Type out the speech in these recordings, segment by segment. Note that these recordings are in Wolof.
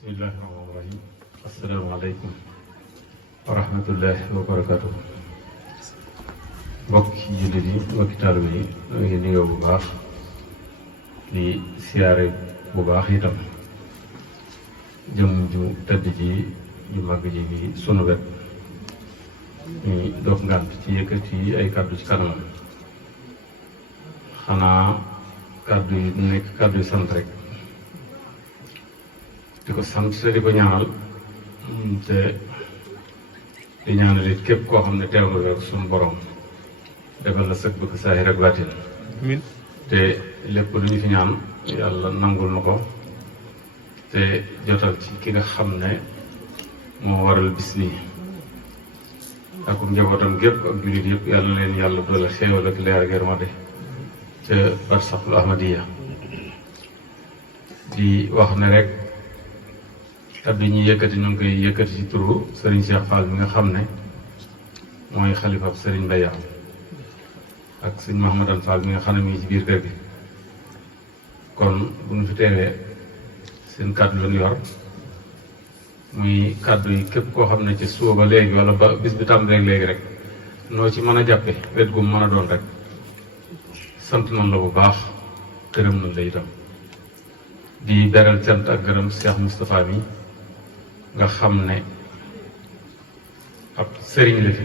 bismillahi rahmaani rahim asalaamaaleykum wa rahmatullahi wa barakaatu. mbokki jullit yi mbokki taalibe yi ñoo ngi nuyoo bu baax di siyaare bu baax itam jëm ju tëdd ji ju màgg ji bi sunu wet ñuy doog ngànt ci yëkkati ay kàddu ci kanamam. xanaa kàddu yi nekk kàddu yu sant rek di ko sant te di ko ñaanal te di ñaanal it képp koo xam ne teew nga rek suñu borom defal la sëg bëgg saahir ak baatin te lépp lu ñu fi ñaan yàlla nangul na ko te jotal ci ki nga xam ne moo waral bis nii ak njabootam gépp ak jullit yëpp yàlla leen yàlla doole xéewal ak leer ak yërmande te barsaxul ahmadiya di wax ne rek kaddu ñuy yëkkati ñu ngi koy yëkkati ci turu Serigne Cheikh Fall mi nga xam ne mooy xalifab Serigne Mbaye ak sëñ Mahamadan Fall mi nga xam ne mi ngi ci biir kër gi kon bu ñu fi teewee seen kaddu lañu yor muy kaddu yi képp koo xam ne ci suba ba léegi wala ba bis bi tàmbalee léegi rek noo ci mën a jàppe wet gu mën a doon rek sant nañ la bu baax gërëm nañ la itam di beral cant ak gërëm Cheikh Moustapha mi nga xam ne ab sëriñ la fi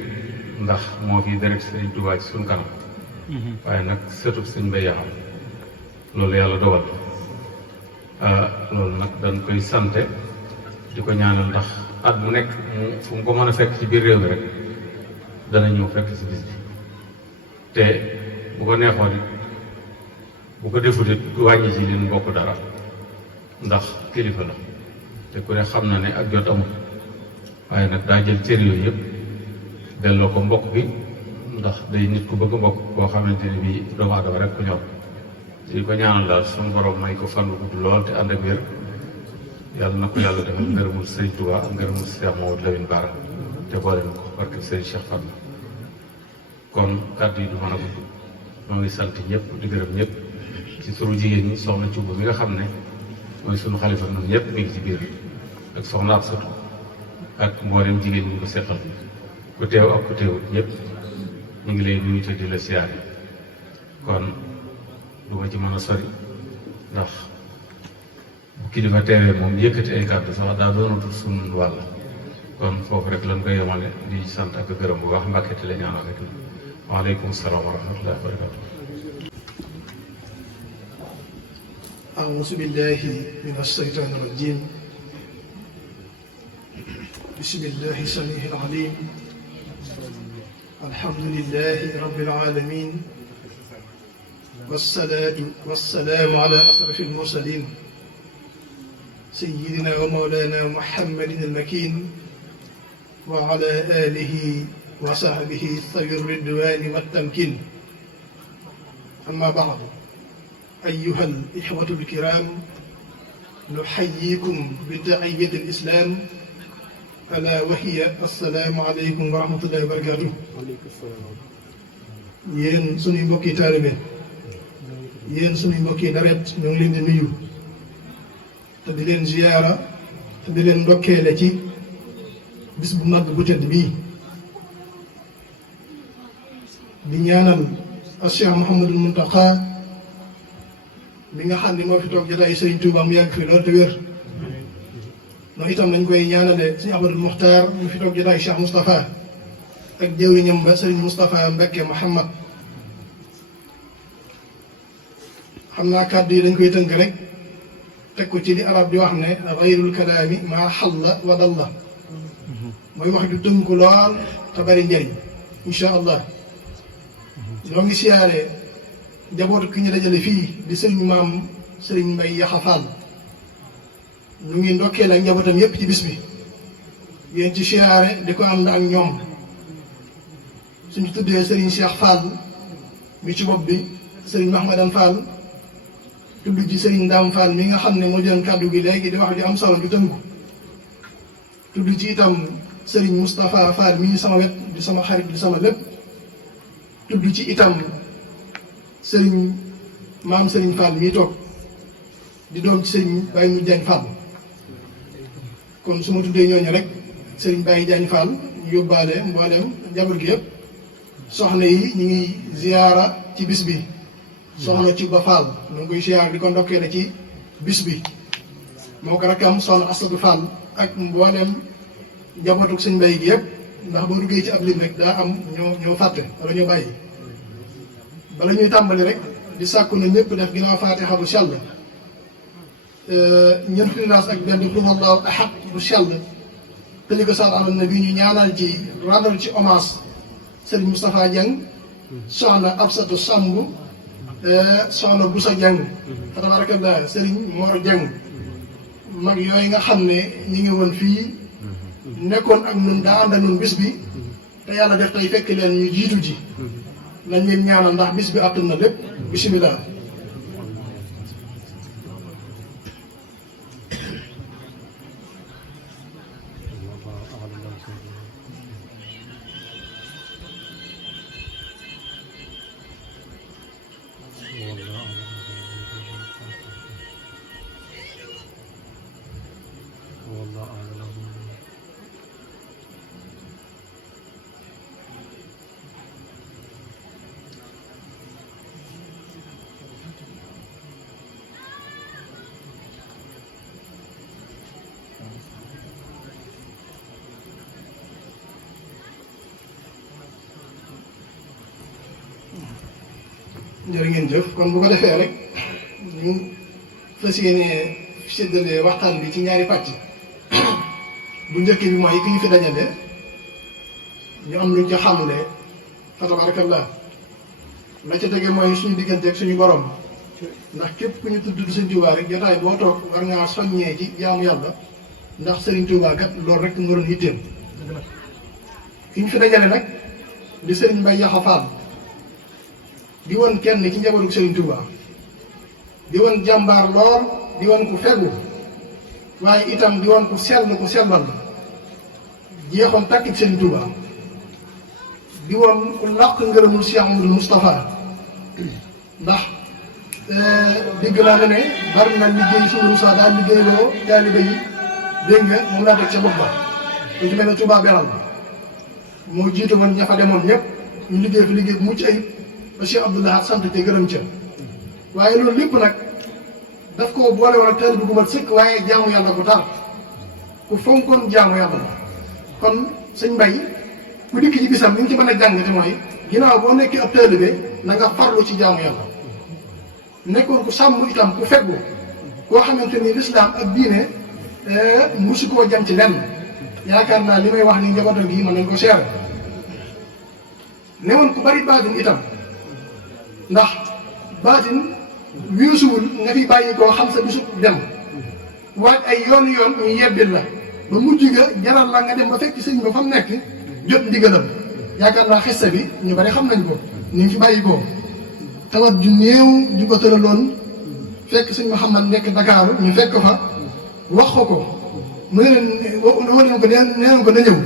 ndax moo fi deret sëriñ Tuubaa ci suñ kanam waaye nag sëtub sëñ Mbay Yaxam loolu yàlla dogal loolu nag dañ koy sante di ko ñaanal ndax at mu nekk mu fu mu ko mën a fekk ci biir réew mi rek dana ñëw fekk si bis bi te bu ko neexoon it bu ko defut it wàññi ci li mu bokk dara ndax kilifa la te ku ne xam na ne ak jot amul waaye nag daa jël cër yooyu yëpp delloo ko mbokk bi ndax day nit ku bëgg mbokk koo xamante ne bii doomu aadama rek ko ñor di ko ñaanal daal suñu borom may ko fan bu gudd lool te ànd ak wér yàlla na ko yàlla defal ngërëmul Sëriñ Tuubaa ak ngërëmul Cheikh Mamadou Lamine Bara te boole na ko barke Sëriñ Cheikh Fall kon kàddu yi du mën a gudd moo ngi sant ñëpp di gërëm ñëpp ci turu jigéen ñi soxna Cuuba mi nga xam ne mooy sunu xalifa ñun ñëpp mi ngi ci biir ak soxna ak satu ak mboolem jigéen ñi ko seqal ku teew ak ku teewut ñëpp ñu ngi lay nuyu te di la siyaare kon du ma ci mën a sori ndax bu kilifa teewee moom yëkkati ay kàddu sax daa doonatul sunu wàll kon foofu rek lañ koy yemale di sant ak gërëm bu baax Mbàkke te la ñaanal rek waaleykum salaam wa rahmatullahi wa barakatu. أعوذ بالله من الشيطان الرجيم بسم الله السميع العليم الحمد لله رب العالمين والصلاة والسلام على أشرف المرسلين سيدنا ومولانا محمد المكين وعلى آله وصحبه ذوي الرضوان والتمكين أما بعد أيها الإخوة الكرام نحييكم بتحية الإسلام ألا وهي السلام عليكم ورحمة الله وبركاته. yéen suñuy mbokki taalibe yéen suñuy mbokki daret ñu ngi leen di nuyu te di leen ziyaara te di leen ndokkeele ci bis bu mag bu tedd bii di ñaanal Cheikh Mouhamadul Muntaqa mi nga xam ne moo fi toog jotaay Sëriñ Tuubaa mu yàgg fi loolu te wér noonu itam dañ koy ñaanale si Abdul Muxtaar mu fi toog jotaay Cheikh Moustapha ak jëwriñam ba Sëriñ Moustapha Mbakke Muhammad xam naa kàddu yi dañ koy tënk rek teg ko ci li arab di wax ne xayrul kalaami maa xalla wa dalla mooy wax du tënku lool te bari njëriñ incha allah ñoo ngi siyaare njaboot ki ñu dajale fii di sëriñ maam sëriñ Mbay Yaxa Fall ñu ngi ndokkeel ak njabootam yépp ci bis bi yéen ci siyaare di ko am na ak ñoom suñu tuddee sëriñ Cheikh Fall mi ci bopp bi sëriñ Mahmadan Fall tudd ci sëriñ Ndam Fall mi nga xam ne moo jël kàddu gi léegi di wax ju am solo ju tënku tudd ci itam sëriñ Moustapha Fall mi sama wet di sama xarit di sama lépp tudd ci itam sëriñ maam sëriñ Fall mii toog di doom ci sëriñ Baye mu Diagne Fall kon su ma tuddee ñooñu rek Serigne Baye Diagne Fall ñu yóbbaale mboolem njaboot gi yëpp soxna yi ñu ngi ziyaara ci bis bi soxna ci ba Fall ñu ngi koy ziyaara di ko ndokkee ci bis bi moo ko rakkam soxna Asadu Fall ak mboolem njabootu Serigne Baye gi yëpp ndax boo duggee ci ab lim rek daa am ñoo fàtte wala ñoo bàyyi bala ñuy tàmbali rek di sàkku na ñëpp def ginnaaw faatixa bu sell ñeent Ixlaas ak benn qul huwallaahu ahad bu sell te li ko saal ala nabi ñu ñaanal ci rendre ci hommage Serigne Moustapha Dieng soxna Absatu Samb soxna Boussa Dieng fa tabarakallah Serigne Mor Dieng mag yooyu nga xam ne ñi ngi woon fii nekkoon ak ñun daa ànd ak ñun bis bi te yàlla def tey fekk leen ñu jiitu ji nañ leen ñaanal ndax bis bi àttan na lépp bisimilah. jërë ngeen jëf kon bu ko defee rek ñu fas yéene séddale waxtaan bi ci ñaari pàcc bu njëkk bi mooy ki ñu fi dajale ñu am luñ ci xamle fa tabarakallah la ca tege mooy suñu diggante ak suñu borom ndax képp ku ñu tudd Sëriñ Tuubaa rek jotaay boo toog war ngaa soññee ci jaamu yàlla ndax Sëriñ Tuubaa kat loolu rek nga doon yitteem ki ñu fi dajale nag di Sëriñ Mbay Yaxya Fall di woon kenn ci njabootu Serigne Touba di woon jàmbaar lool di woon ku feggu waaye itam di woon ku sell ku sellal jeexoon tàkkib Serigne Touba di woon ku làq ngërëmul Cheikh Amadou Moustapha ndax dégg naa ne bari na liggéey suñu Moussa daal liggéeyloo taalibe yi dégg nga moom laa teg ca bopp ba lu ci mel ne Touba Belal moo jiitu woon ña fa demoon ñëpp ñu liggéey fi liggéey bu mucc ayib ba Cheikh Abdoulaye sant te gërëm ca waaye loolu lépp nag daf koo boole woon ak taalibe bu mat sëkk waaye jaamu yàlla ko tar ku fonkoon jaamu yàlla la kon sëñ Mbay ku dikk ci bisam li nga ci mën a jàngate mooy ginnaaw boo nekkee ab taalibe na nga farlu ci jaamu yàlla nekkoon ku sàmm itam ku feggu koo xamante ni lislaam ak diine musu koo jam ci lenn yaakaar naa li may wax ni njabootam gi mën nañ ko seere newoon ku bari baatin itam ndax baatin wiisuwul nga fi bàyyi koo xam sa bisu dem waaj ay yoon ñu yebbil la ba mujj ga jaral la nga dem ba fekk sëñ ba fa mu nekk jot ndigalam yaakaar naa xesta bi ñu bari xam nañ ko ni ñu fi bàyyi ko tawat ju néew ñu ko tëraloon fekk sëñ Mouhamad nekk Dakar ñu fekk fa wax ko mu ne leen leen ko nee ko na ñëw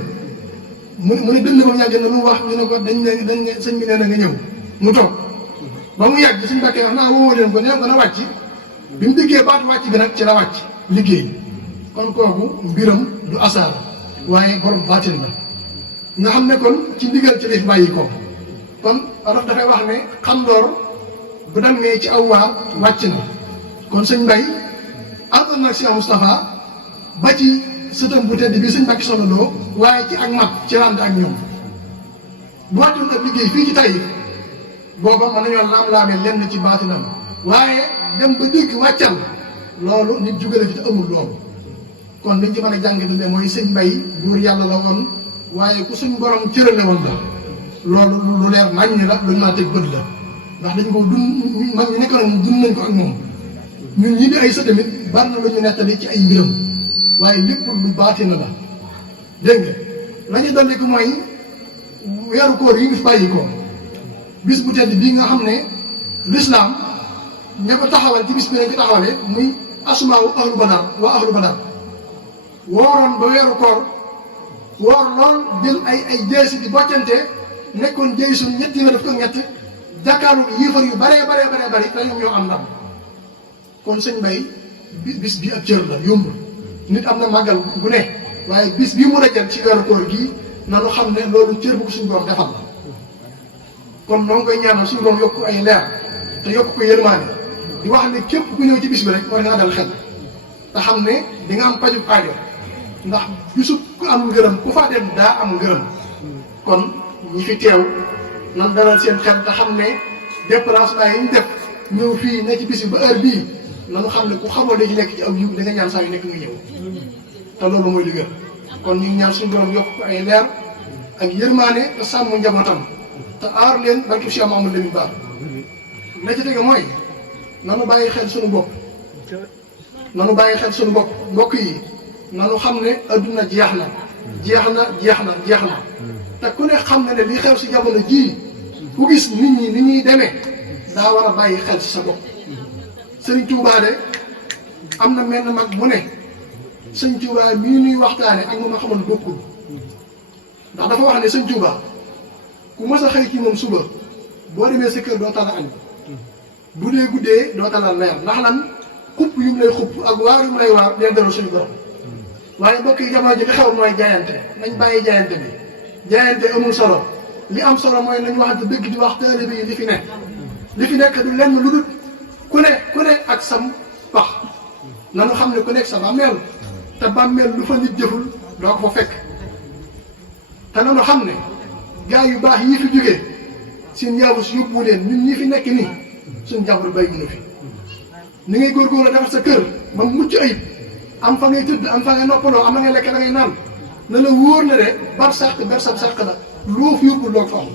mu ne dënd ba mu yàgg na lu wax ñu ne ko dañ ne sëñ bi nee na nga ñëw mu toog ba mu yàgg suñu Mbàkke wax naa woo leen ko nee ko na wàcc bi mu déggee baatu wàcc bi nag ci la wàcc liggéey kon kooku mbiram du asaar waaye borom baatin la nga xam ne kon ci ndigal ci def bàyyi ko kon olof dafay wax ne xandoor bu demee ci aw waar wàcc na kon sëñ Mbay àndoon nag Cheikh Moustapha ba ci sëtam bu tedd bi sëñ Mbàkke Soxna Lo waaye ci ak mat ci rànd ak ñoom bu wàccoon nag liggéey fii ci Taïf booba mën nañoo laam-laamee lenn ci baatinam waaye dem ba dégg wàccal loolu nit jugale fi te amul loolu kon liñ ci mën a jàngatale mooy sëñ Mbay góor yàlla la woon waaye ku suñ borom cërale woon la loolu lu leer naññ la luñ maa teg bët la ndax dañ ko dund mag ñi nekkoon dund nañ ko ak moom ñun ñi di ay sa tamit bari na lu ñu nettali ci ay mbiram waaye lépp lu baatina la dégg nga la ñu dolli ko mooy weeru koor yi ngi fi bàyyi ko bis bu tedd bii nga xam ne l'islam ña ko taxawal ci bis bi nañ ko taxawalee muy asmaawu ahlu badar waa ahlu badar wooroon ba weeru koor woor lool jël ay jeesi di boccante nekkoon jeesu ñetti nga def ko ñett jàkkaaru yéefar yu baree te ñoom ñoo am ndam kon sëñ Mbay bis bi ab cër la yomb nit am na màggal bu ne waaye bis bii mu dajal ci weeru koor gii nanu xam ne loolu cër bu ko suñu borom defal la kon noo ngi koy ñaanal suñu borom yokk ay leer te yokk ko yërmaane di wax ne képp ku ñëw ci bis bi rek war ngaa dal xel te xam ne di nga am paju aajo ndax bisu ku am ngërëm ku fa dem daa am ngërëm kon ñi fi teew nan dalal seen xel te xam ne déplacement yi ñu def ñëw fii ne ci bis bi ba heure bii nanu xam ne ku xamoo da ci nekk ci aw yiw da nga ñaan saa yu nekk nga ñëw te loolu mooy li gën kon ñu ngi ñaan suñu borom yokk ko ay leer ak yërmaane te sàmm njabootam te aar leen barke Cheikh Mamadou Lamine Bara la ci tege mooy nanu bàyyi xel suñu bopp nanu bàyyi xel suñu bopp mbokk yi nanu xam ne adduna jeex na jeex na te ku ne xam ne li xew si jamono jii ku gis nit ñi ni ñuy demee daa war a bàyyi xel si sa bopp sëriñ Touba de am na menn mag mu ne sëñ Touba mii nuy waxtaane ak ma xamal bokkul ndax dafa wax ne sëñ Touba ku mës a xëy ci moom suba boo demee sa kër doo tala añ bu dee guddee doo tala leer ndax lan xupp yu mu lay xupp ak waar yu mu lay waar dee dalal suñu borom waaye mbokk yi jamono ji li xew mooy jaayante nañ bàyyi jaayante bi jaayante amul solo li am solo mooy nañ waxante dëgg di wax taalibe yi li fi nekk du lenn lu dul ku ne ak sam pax nanu xam ne ku nekk sa bàmmeel te bàmmeel lu fa nit jëful doo ko fa fekk te nanu xam ne gaa yu baax yi fi jógee seen yaabus yóbbu leen ñun ñi fi nekk nii suñ jàmbur bay mënu fi ni ngay góorgóorlu defar sa kër ba mucc ayib am fa ngay tëdd am fa ngay noppaloo am na ngay lekk da ngay naan na la wóor na de bar sàq la loo fi yóbbul doog fa am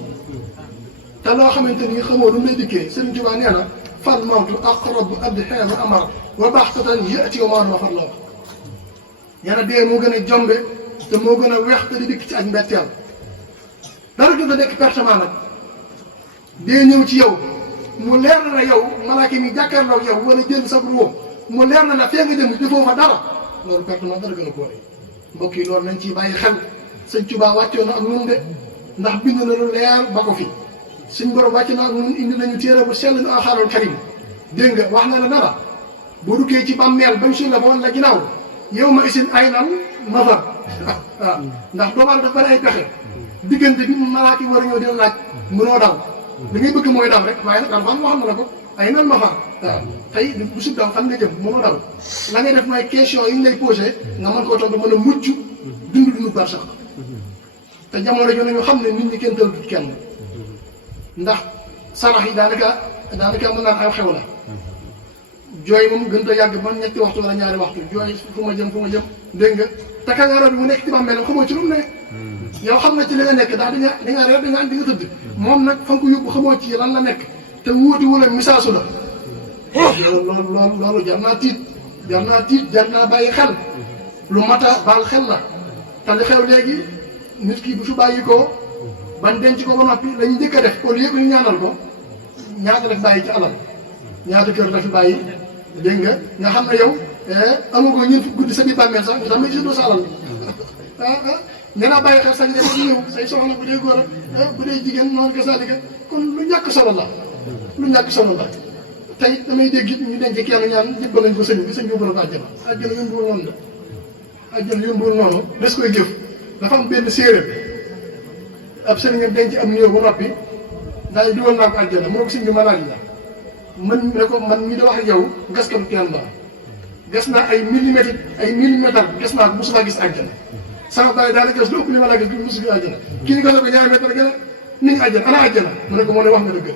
te loo xamante ni xamoo lu mu lay dikkee Sëriñ Tuubaa nee na fal mawtu aqrabu adhaa wa amara wa baxtatan ya'ti wa maa far la wax nee na dee moo gën a jombe te moo gën a weex te di dikk ci ak mbetteel dara du nekk pertement nag dee ñëw ci yow mu leer na la yow malaaka mi jàkkaarloo yow wala jël sa ruux mu leer na la fee nga jëm defoo fa dara loolu pertement dara gën a boole mbokk yi loolu nañ ciy bàyyi xel sëñ Tuubaa wàccoon na ak ñun de ndax bind na lu leer ba ko fi suñ borom wàcc na ak ñun indi nañu téere bu sell ñu alxuraanul karim dégg nga wax na la dara boo duggee ci bàmmeel bañ suñ la ba woon la ginnaaw yow ma isin ay nan mafar waaw ndax doomu aadama dafa bari ay pexe diggante bi malaaka yi war a ñëw dina laaj mënoo daw li ngay bëgg mooy daw rek waaye nag alxuraan wax na la ko ay nan mafar waaw tey bu sub daw fan nga jëm mënoo daw la ngay def mooy question yi ñu lay posé nga mën koo tontu mën a mucc dund bar sax te jamono jo nañu xam ne nit ñi kenn tëldut kenn ndax sarax yi daanaka mën naan ay xew la jooy moom gën a yàgg man ñetti waxtu wala ñaari waxtu jooy fu ma jëm dégg nga te ka nga bi mu nekk ci bàmmeelam xamoo ci lu mu ne yow xam na ci li nga nekk ndax di nga reer di nga añ di nga tëdd moom nag fa nga ko yóbbu xamoo ci lan la nekk te wuuti wala misaasu la loolu jar naa tiit jar naa bàyyi xel lu mat a baal xel la te li xew léegi nit ki bu fi bàyyi ko bañ denc ko ba noppi la ñu njëkk a def au lieu que ñu ñaanal ko ñaata la fi bàyyi ci alal ñaata kër la fi bàyyi dégg nga xam ne yow amu ko ñun guddi sa biir bàmmeel sax ñu tax ma gisatoo sa alal nee naa bàyyi xel sax ñu def ñëw say soxna bu dee góor bu dee jigéen noonu ko saalika kon lu ñàkk solo la tey damay dégg ñu denc kenn ñaan jëbbal nañ ko sëñ bi sëñ bi yóbbu na ko àjjana yombuwul noonu la àjjana yombuwul noonu des koy jëf dafa am benn séeréer ab sëriñam denc am néew ba noppi daay dugal naa ko àjjana mu ne ko sëñ bi ma laaj la man mii da wax ak yow gaskatu teen la gas naa ay millimètre gas naa ko mosuma gis àjjana sama baay daal gas lu ëpp li ma la gis mosu gis àjjana kii ni gasoo ko ñaari mètre gën a ni nga àjjana ana àjjana mu ne ko moo ne wax nga dëgg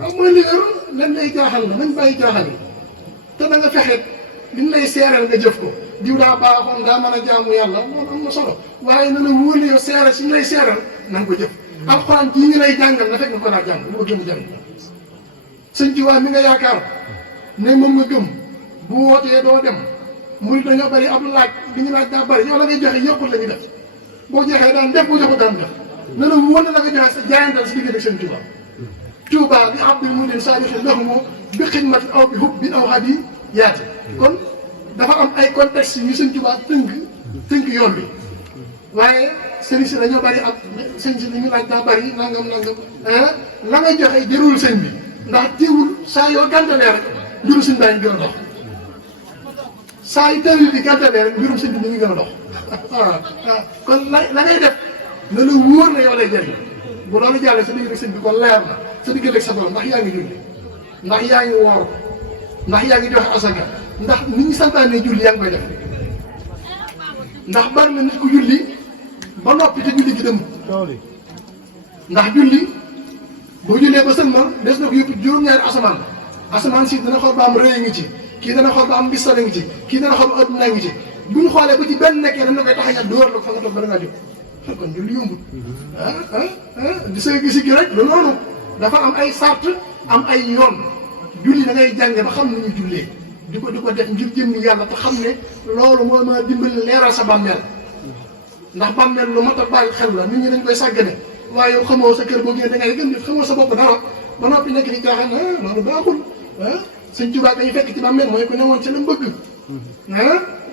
waaw mooy li wér lan lay jaaxal la nañ bàyyi jaaxal yi te da nga fexe liñ lay seereel nga jëf ko diw daa baaxoon daa mën a jaamu yàlla loolu am na solo waaye na la wóor yow seere suñu lay seereel na nga ko jëf alxuraan jii ñu lay jàngal na fekk nga ko daa jàng lu ko gëm jàng sëñ Tuubaa mi nga yaakaar ne moom nga gëm bu wootee doo dem muy dañoo bari ab laaj li ñu laaj daa bari yow la ngay joxe yokkul la ñu def boo joxee daan def boo joxee daan def na la wóor na la nga joxe sa jaayantal si diggante ak sëñ Tuubaa Tuubaa bi abdul mudin saadixin lahumu bi xidmatin aw bi hubbin aw hadi yaati kon dafa am ay contexte yu sëñ Tuubaa tënk yoon bi waaye sëriñ si dañoo bari ak sëñ si li ñu laaj daa bari nangam la ngay joxe jërul sëñ bi ndax teewul saa yoo gàntalee rek mbiru sëñ baa ngi gën a dox saa yu tawil bi gàttalee rek mbirum sëñ bi ñu gën a dox waaw kon la ngay def na la wóor na yow lay jëriñ bu loolu jàllee sa digg rek sëñ bi kon leer na sa digg rek sa borom ndax yaa ngi julli ndax yaa ngi woor ndax yaa ngi joxe asaka ndax nit ñi santaane julli yaa ngi koy def ndax bari na nit ku julli ba noppi te julli gi dem ndax julli boo jullee ba sëlmal des na ko yëpp juróom-ñaari asamaan si dana xool ba am rëy ngi ci kii dana xool ba am bisala ngi ci kii dana xool ba adduna ngi ci bu ñu xoolee ba ci benn nekkee dañ la koy tax a ñàkk dóor la ko fa nga toog ba da ngaa jóg kon julli yombut di sa gisi gi rek lu noonu dafa am ay sart am ay yoon julli da ngay jànge ba xam ni ñu jullee di ko def ngir jëmmi yàlla te xam ne loolu moo ma dimbali leeral sa bàmmeel ndax bàmmeel lu mat a bàyyi xel la nit ñi dañ koy sàggane waaye yow xamoo sa kër boo génne da ngay gën di xamoo sa bopp dara ba noppi nekk di caaxaan loolu baaxul sëñ Tuubaa dañuy fekk ci bàmmeel mooy ko newoon ci la bëgg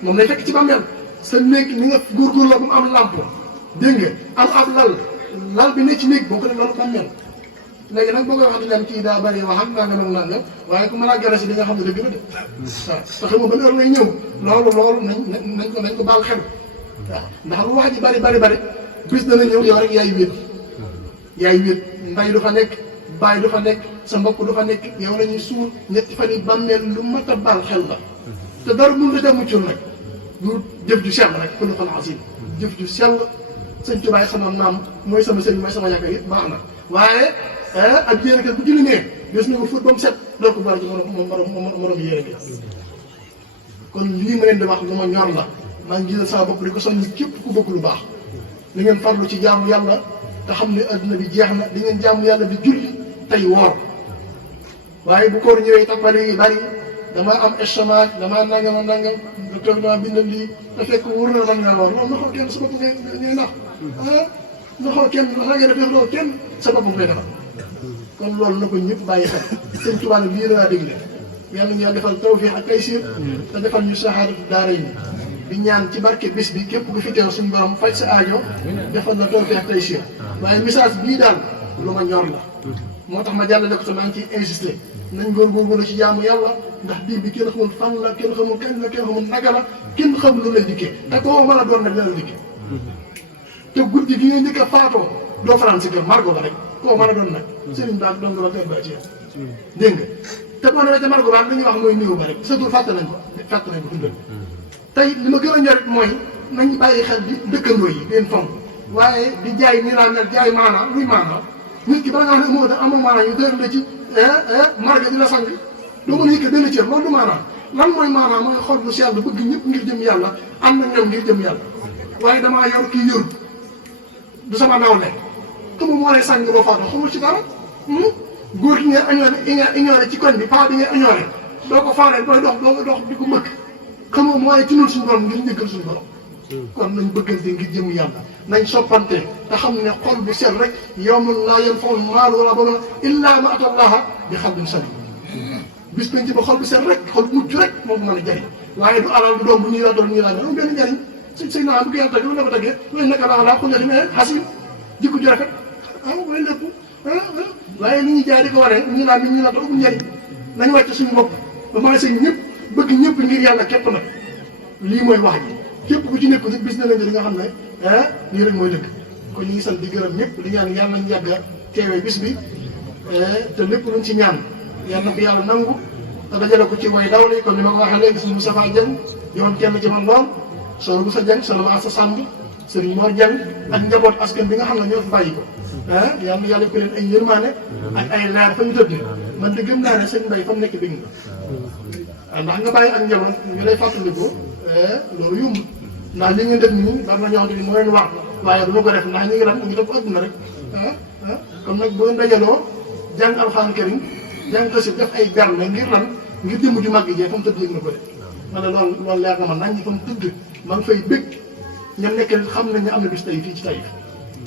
moom lay fekk ci bàmmeel sa néeg ni nga góorgóor la bu mu am làmp dégg nga am ab lal bi ne ci néeg boo ko def loolu bàmmeel léegi nag boo koy wax di leen kii daa bëri wax ak nangam ak nangam waaye ku mën a gane si di nga xam ne dëgg la de waaw te xam nga ban heure lay ñëw loolu nañ ko baal xel waaw ndax lu wax ji bari bis dana ñëw yow rek yaay wéet nday du fa nekk baay du fa nekk sa mbokk du fa nekk yow la ñuy suul ñetti fan yi bàmmeel lu mat a baal xel la te dara mun da muccul nag du jëf ju sell rek ku ne ko asim jëf ju sell sëñ Tuubaa sama maam mooy sama sëñ mooy sama yaakaar yëpp baax na waaye ak yéene kat bu julli nee des na ko fóot ba mu set doo ko boole ci morom yéene bi kon lii ma leen di wax lu ma ñor la maa ngi gisal sama bopp di ko soññ képp ku bëgg lu baax li ngeen farlu ci jaamu yàlla te xam ne adduna bi jeex na di ngeen jaamu yàlla di julli tey woor waaye bu koor ñëwee tappale yi bari dama am estomac dama nangam docteur dama bindal lii te fekk wóor na man ngaa woor loolu na xool kenn sa bopp ngay nax na xool kenn na ngeen def loolu kenn sa bopp ngay defal kon loolu na ko ñëpp bàyyi xel sëñ Tuubaa nag lii laa dégle yàlla ñu yàlla defal tawfiix ak taysiir te defal ñu saxaadatu daara yi di ñaan ci barke bis bi képp ku fi teew suñu borom faj sa aajo defal na tawfiix ak taysiir waaye message bii daal lu ma ñor la moo tax ma jàllale ko te maa ngi ciy insisté nañ góorgóorlu ci jaamu yàlla ndax diir bi kenn xamul fan la kenn xamul kañ la kenn xamul naka la kenn xamul lu lay dikkee te koo mën a doon nag dina la dikkee te guddi gi nga njëkk a faatoo doo fanaan si kër margo la rek koo mën a doon nag sëriñ baag doon nga la teer ba ci yow dégg nga te boo demee te margo baag li ñuy wax mooy néew ba rek sa tur fàtte nañ ko dundal tey li ma gën a ñor mooy nañ bàyyi xel di dëkkandoo yi leen fonk waaye di jaay nii laa mel jaay maanaa luy maanaa nit ki ba nga xam ne moo da amoo maanaa ñu dër la ci marga di la sang doo mën a yëkkat benn cër loolu du maanaa lan mooy maanaa mooy xol bu sell bëgg ñëpp ngir jëm yàlla am na ñoom ngir jëm yàlla waaye damaa yor kii yor du sama nawle te moom moo lay sang boo faatoo xamul ci dara góor gi nga ignoré ci koñ bi paa bi nga ignoré doo ko faanee booy dox doo dox di ko mëkk xamoo moo lay tinul suñu borom ngir njëkkal suñu borom kon nañ bëggante ngir jëm yàlla nañ soppante te xam ne xol bu sell rek yawmun laa yanfa'u maalun wala banuun illaa man ataa Allaaha bi qalbin saliim bis penc ba xol bu sell rek xol bu mucc rek moo ko mën a jëriñ waaye du alal du doom bu ñuy la doon ñuy la doon benn njëriñ sëñ naa bu ko yàlla tagg lu la ko taggee loolu nekk laa xulli ne xasim jikko ju rafet wala lépp waaye li ñuy jaay di ko wane ñii laa ñii la doon bu njëriñ nañ wàcc suñu bopp ba mën a sëñ ñëpp bëgg ñëpp ngir yàlla képp nag lii mooy wax ji képp ku ci nekk nit bis na la nga xam ne lii rek mooy dëgg kon ñu ngi sant di gërëm ñëpp di ñaan yàlla nañ yàgg a teewee bis bi te lépp luñ ci ñaan yàlla na ko yàlla nangu te dajale ko ci way dawli comme ni ma ko waxee léegi suñu Moustapha Dieng yoon kenn ci man lool soxna Moussa Dieng soxna Assa Samb Serigne Mor Dieng ak njaboot askan bi nga xam ne ñoo fi bàyyi ko yàlla na yàlla ko leen ay yërmaane ak ay leer fa ñu tëdd man de gëm naa ne sëñ Mbaye fa mu nekk dégg nga ndax nga bàyyi ak njaboot ñu lay fàttaliku loolu yomb ndax li ngeen def nii war na ñoo xam ne moo leen wax waaye du ma ko def ndax ñu ngi lan ñu ngi def adduna rek comme nag bu ngeen dajaloo jàng alxuraan karim jàng xasida def ay berne ngir lan ngir jëmm ju màgg jee fa mu tëdd yëg na ko de ma ne loolu leer na ma nañ ñi fa mu tëdd ma ngi fay bëgg ñam nekk xam nañ ne am na bis tey fii ci Taïf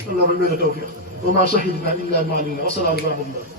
loolu rek doy na tawfiq wa maa shahidnaa illaa bimaa alimnaa wa salaamu aleykum wa rahmatullah